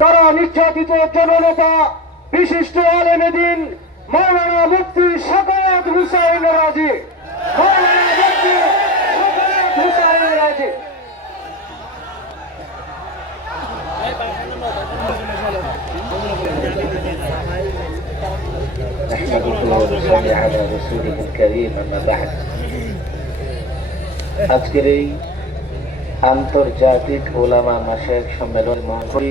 তারা নির্যাতিত জননেতা, বিশিষ্ট আলেমেদিন মৌলানা মুক্তি সাকায়াত হুসাইন রাজি। মৌলানা মুক্তি সাকায়াত হুসাইন রাজি। আজকের এই আন্তর্জাতিক ওলামা মাসায়ক সম্মেলন মহাকরী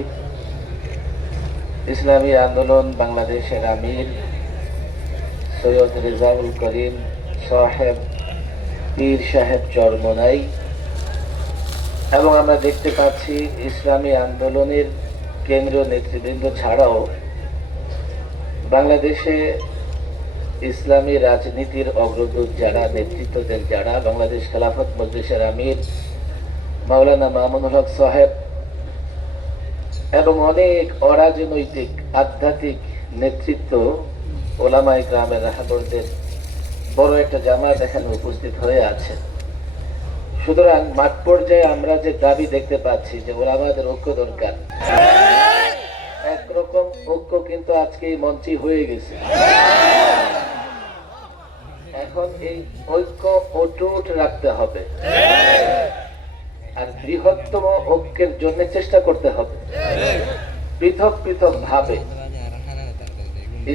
ইসলামী আন্দোলন বাংলাদেশের আমির সৈয়দ রেজাউল করিম সাহেব, পীর সাহেব চরমনাই এবং আমরা দেখতে পাচ্ছি ইসলামী আন্দোলনের কেন্দ্রীয় নেতৃবৃন্দ ছাড়াও বাংলাদেশে ইসলামী রাজনীতির অগ্রদূত যারা, নেতৃত্ব দেন যারা, বাংলাদেশ খেলাফত মজলিসের আমির মাওলানা মামুনুল হক সাহেব এবং অনেক অরাজনৈতিক, আধ্যাত্মিক নেতৃত্ব ওলামাই গ্রামের রাহাবরদের বড় একটা জামাত এখানে উপস্থিত হয়ে আছে। সুতরাং মাঠ পর্যায়ে আমরা যে দাবি দেখতে পাচ্ছি যে ওলামাদের ঐক্য দরকার। একরকম ঐক্য কিন্তু আজকে এই মঞ্চে হয়ে গেছে। এখন এই ঐক্য অটুট রাখতে হবে। আর বৃহত্তম ঐক্যের জন্য চেষ্টা করতে হবে। পৃথক পৃথক ভাবে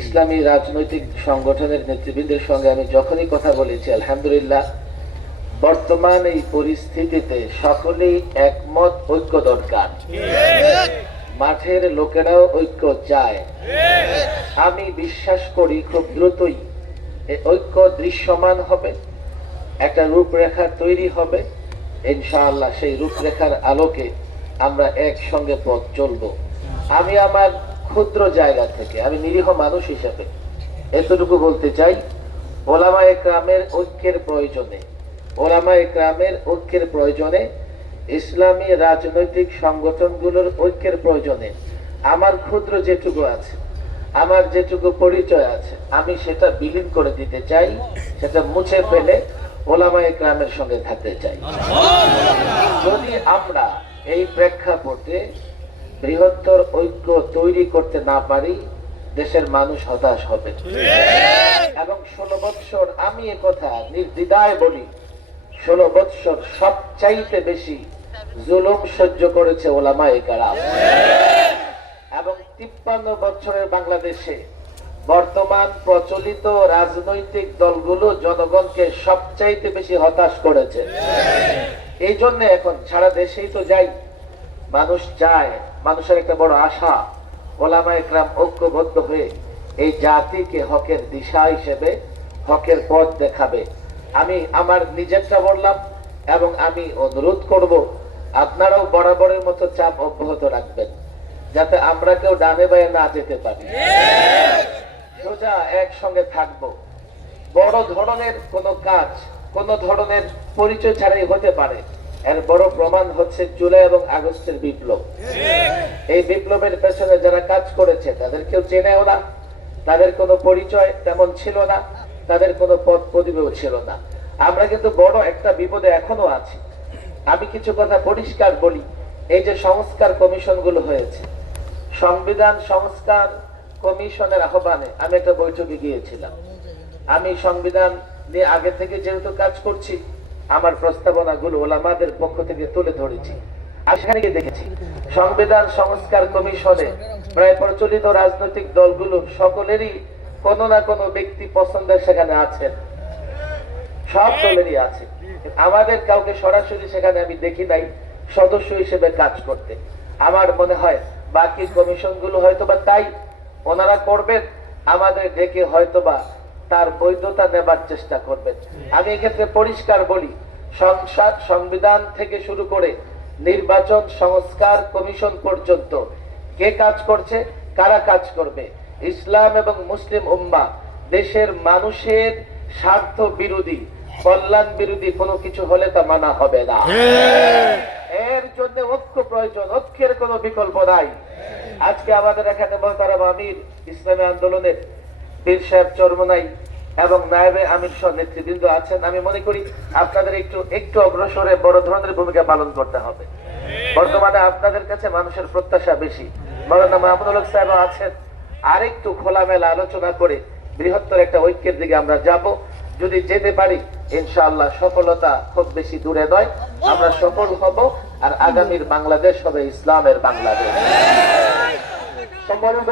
ইসলামী রাজনৈতিক সংগঠনের নেতৃবৃন্দের সঙ্গে আমি যখনই কথা বলেছি, আলহামদুলিল্লাহ, বর্তমান এই পরিস্থিতিতে সকলেই একমত ঐক্য দরকার। মাঠের লোকেরাও ঐক্য চায়। আমি বিশ্বাস করি খুব দ্রুতই ঐক্য দৃশ্যমান হবে, একটা রূপরেখা তৈরি হবে। ইনশাআল্লাহ সেই রূপরেখার আলোকে আমরা একসঙ্গে পথ চলবো। আমি আমার ক্ষুদ্র জায়গা থেকে, আমি নিরীহ মানুষ হিসাবে এতটুকু বলতে চাই ওলামা একরামের ঐক্যের প্রয়োজনে ওলামা একরামের ঐক্যের প্রয়োজনে, ইসলামী রাজনৈতিক সংগঠনগুলোর ঐক্যের প্রয়োজনে আমার ক্ষুদ্র যেটুকু আছে, আমার যেটুকু পরিচয় আছে, আমি সেটা বিলীন করে দিতে চাই, সেটা মুছে ফেলে ওলামা একরামের সঙ্গে থাকতে চাই। যদি আমরা এই প্রেক্ষাপটে বৃহত্তর ঐক্য তৈরি করতে না পারি, দেশের মানুষ হতাশ হবে। এবং ষোলো বৎসর আমি কথা নির্দ্বিধায় বলি, ষোলো বৎসর সবচাইতে বেশি জুলুম সহ্য করেছে ওলামা কারাম। এবং তিপ্পান্ন বছরের বাংলাদেশে বর্তমান প্রচলিত রাজনৈতিক দলগুলো জনগণকে সবচাইতে বেশি হতাশ করেছে। এই জন্য এখন সারা দেশেই তো যাই, মানুষ চায়, মানুষের একটা বড় আশা ওলামা একরাম ঐক্যবদ্ধ হয়ে এই জাতিকে হকের দিশা হিসেবে হকের পথ দেখাবে। আমি আমার নিজেরটা বললাম এবং আমি অনুরোধ করব, আপনারাও বরাবরের মতো চাপ অব্যাহত রাখবেন, যাতে আমরা কেউ ডানে বায়ে না যেতে পারি। সোজা একসঙ্গে থাকব। বড় ধরনের কোনো কাজ, কোন ধরনের পরিচয় ছাড়াই হতে পারে। এর বড় প্রমাণ হচ্ছে জুলাই এবং আগস্টের বিপ্লব। এই বিপ্লবের পেছনে যারা কাজ করেছে, তাদের কেউ চেনেও না। তাদের কোনো পরিচয় তেমন ছিল না। তাদের কোনো পদ পদবিও ছিল না। আমরা কিন্তু বড় একটা বিপদে এখনও আছি। আমি কিছু কথা পরিষ্কার বলি। এই যে সংস্কার কমিশনগুলো হয়েছে, সংবিধান সংস্কার কমিশনের আহ্বানে আমি একটা বৈঠকে গিয়েছিলাম। আমি সংবিধান নিয়ে আগে থেকে যেহেতু কাজ করছি, আমার প্রস্তাবনাগুলো ওলামাদের পক্ষ থেকে তুলে ধরেছি। দেখেছি, সংবিধান সংস্কার কমিশনে প্রায় প্রচলিত রাজনৈতিক দলগুলো সকলেরই কোনো না কোনো ব্যক্তি পছন্দের সেখানে আছেন। সব দলেরই আছে। আমাদের কাউকে সরাসরি সেখানে আমি দেখি নাই, সদস্য হিসেবে কাজ করতে। আমার মনে হয় বাকি কমিশনগুলো হয়তোবা তাই ওনারা করবেন, আমাদের ডেকে হয়তোবা তার বৈধতা নেবার চেষ্টা করবেন। আমি এক্ষেত্রে পরিষ্কার বলি, সংসদ সংবিধান থেকে শুরু করে নির্বাচন সংস্কার কমিশন পর্যন্ত কে কাজ করছে, কারা কাজ করবে? ইসলাম এবং মুসলিম উম্মা, দেশের মানুষের স্বার্থ বিরোধী, কল্যাণ বিরোধী কোনো কিছু হলে তা মানা হবে না। এর জন্য ঐক্য প্রয়োজন, ঐক্যের কোনো বিকল্প নাই। আজকে আমাদের এখানে মহতারাম আমির ইসলামী আন্দোলনের বীর সাহেব চরমনাই এবং নায়েবে আমির সহ নেতৃবৃন্দ আছেন। আমি মনে করি আপনাদের একটু একটু অগ্রসরে বড় ধরনের ভূমিকা পালন করতে হবে। বর্তমানে আপনাদের কাছে মানুষের প্রত্যাশা বেশি। মৌলানা মাহমুদুল সাহেব আছেন। আরেকটু খোলামেলা আলোচনা করে বৃহত্তর একটা ঐক্যের দিকে আমরা যাব। যদি যেতে পারি, ইনশাআল্লাহ সফলতা খুব বেশি দূরে নয়। আমরা সফল হব। আর আগামীর বাংলাদেশ হবে ইসলামের বাংলাদেশ। সম্মানিত